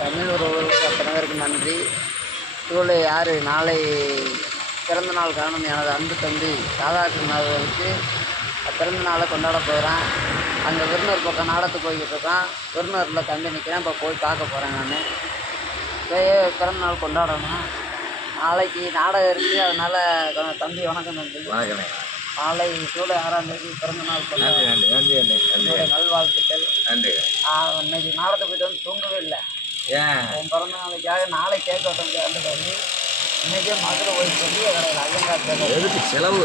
தமிழ் உறவுகளுக்கு அத்தனை பேருக்கு நன்றி. இவ்வளோ யார் நாளை பிறந்த நாள் காணும் எனது அன்பு தம்பி ராதாகிருஷ்ணன் அவர்களுக்கு பிறந்த நாளை கொண்டாட போகிறேன். அங்கே விருந்தூர் பக்கம் நாடகத்துக்கு போய்கிட்டு இருக்கான். விருந்தூரில் தம்பி நிற்கிறேன். இப்போ போய் பார்க்க போகிறேன். நான் போய் பிறந்த நாள் கொண்டாடணும். நாளைக்கு நாடகம் இருக்குது. அதனால் தம்பி வணக்கம் தம்பி. நாளை ஜூலை 6ஆம் தேதி பிறந்த நாள் கொண்டாட நல்வாழ்த்துக்கள். இன்னைக்கு நாடகத்தை போய்ட்டு வந்து தூங்கவே இல்லை. என் பிறந்த நாளைக்காக நாளை கேட்க வந்து தம்பி இன்னைக்கே மதுரை போய் சொல்லி அதில் ஐயங்கார் எதுக்கு செலவு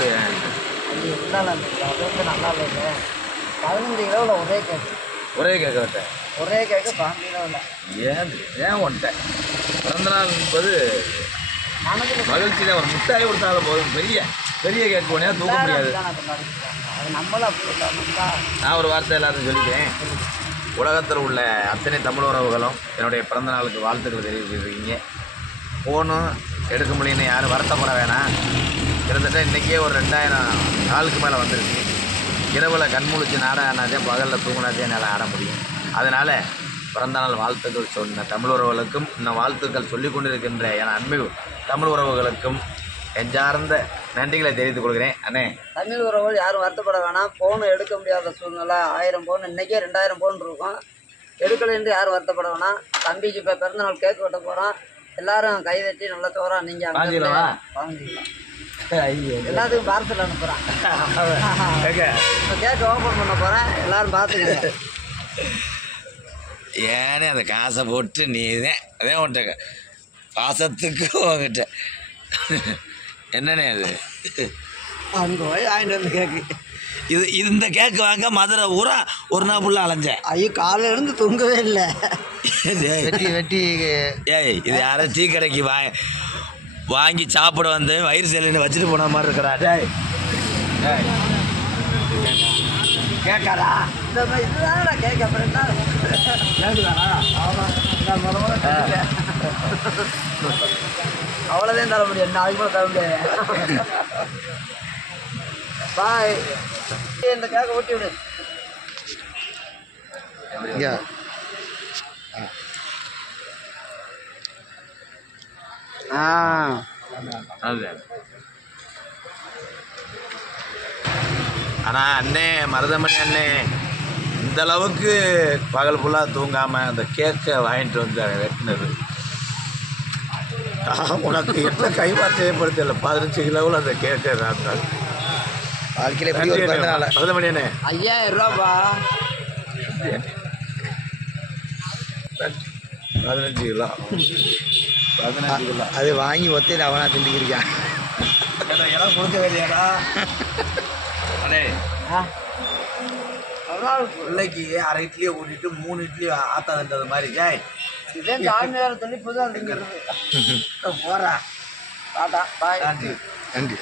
அது இருந்தாலும் அது வந்து நல்லா இல்லை. 15 கிலோவில் ஒரே கேக்கு ஒரே கேக்கு 15 கிலோவில் ஏன் ஒன்ட்டேன். பிறந்த நாள் என்பது மகிழ்ச்சியில் ஒரு முட்டாய் கொடுத்தாலும் போதும். பெரிய கேட்க போனே தூக்க முடியாது. அது நம்மளும் அப்படி நான் ஒரு வார்த்தை எல்லாத்தையும் சொல்லிக்கிறேன். உலகத்தில் உள்ள அத்தனை தமிழ் உறவுகளும் என்னுடைய பிறந்த நாளுக்கு வாழ்த்துக்கள் தெரிவிச்சிருக்கீங்க. ஃபோனும் எடுக்க முடியும்னு யாரும் வருத்தப்பட வேணாம். கிட்டத்தட்ட இன்றைக்கே ஒரு 2000 நாளுக்கு மேலே வந்துருக்கு. இரவில் கண்முழிச்சு நாடகம் ஆனாதே பகலில் தூங்கினாதே என்னால் ஆட முடியும். அதனால் பிறந்தநாள் வாழ்த்துக்கள் சொன்ன தமிழ் உறவுகளுக்கும் இன்னும் வாழ்த்துக்கள் சொல்லிக் கொண்டிருக்கின்ற என் அன்பு தமிழ் உறவுகளுக்கும் நெஞ்சார்ந்த நன்றிகளை தெரிவித்துக் கொள்கிறேன். அண்ணே, தமிழ் உறவுகள் யாரும் வருத்தப்பட வேணாம். ஃபோனு எடுக்க முடியாத சூழ்நிலை 1000 ஃபோன் இன்றைக்கே 2000 ஃபோன் இருக்கும். எடுக்கலைன்ட்டு யாரும் வருத்தப்பட வேணாம். தம்பிக்கு இப்போ பிறந்தநாள் கேக் வெட்ட போகிறோம். எல்லாரும் கை வச்சு நல்லா சோறா நீங்கள் வாங்கிக்கலாம். எல்லாத்துக்கும் பார்சல் அனுப்புகிறேன். இப்போ கேக் ஓப்பன் பண்ண போகிறேன். எல்லோரும் பார்த்துக்கங்க. ஏன்னே அந்த காசை போட்டு நீ அதே உன்ட்ட பாசத்துக்கு உங்ககிட்ட என்னண்ணே அது அங்கே போய் வாங்கிட்டு வந்து கேக்கு இந்த கேக்கு வாங்க மதுரை ஊரா ஒரு நாள் ஃபுல்லாக அலைஞ்சேன். ஐயோ காலையிலேருந்து தூங்கவே இல்லை. வெட்டி ஏய் இது யாரும் டீ கடைக்கு வாங்கி சாப்பிட வந்து வயிறு செல்லுன்னு வச்சுட்டு போன மாதிரி இருக்கிறா. கேட்காரா இதுதான் கேட்க அப்புறம் அவ்வளோதான் தர முடியும். என்ன அதிகமாக தர முடியாது. பாய் இந்த கேக்க ஊட்டி விடு. ஆனால் அண்ணே மருதமணி அண்ணே இந்த அளவுக்கு பகல் ஃபுல்லாக தூங்காமல் அந்த கேக்கை வாங்கிட்டு வந்து வெட்டினது உனக்கு என்ன கைமாற்ற ஏற்படுத்தல. 15 கிலோவில் அந்த கேக்கை தான் வாழ்க்கையில் மருதமணி அண்ணே 5000 ரூபாப்பா. 15 கிலோ அது வாங்கி ஒத்தையில் அவனா திண்டிக்கிறியான். இடம் கொடுக்க வேண்டியாடா. அடே பிள்ளைக்கு 1/2 இட்லியை ஊட்டிட்டு 3 இட்லி ஆத்தா தண்டது மாதிரி ஜாய் இதே சாமியார் சொல்லி புதுதான் திங்கிறது. போகிறேன். டாட்டா பாய். நன்றி.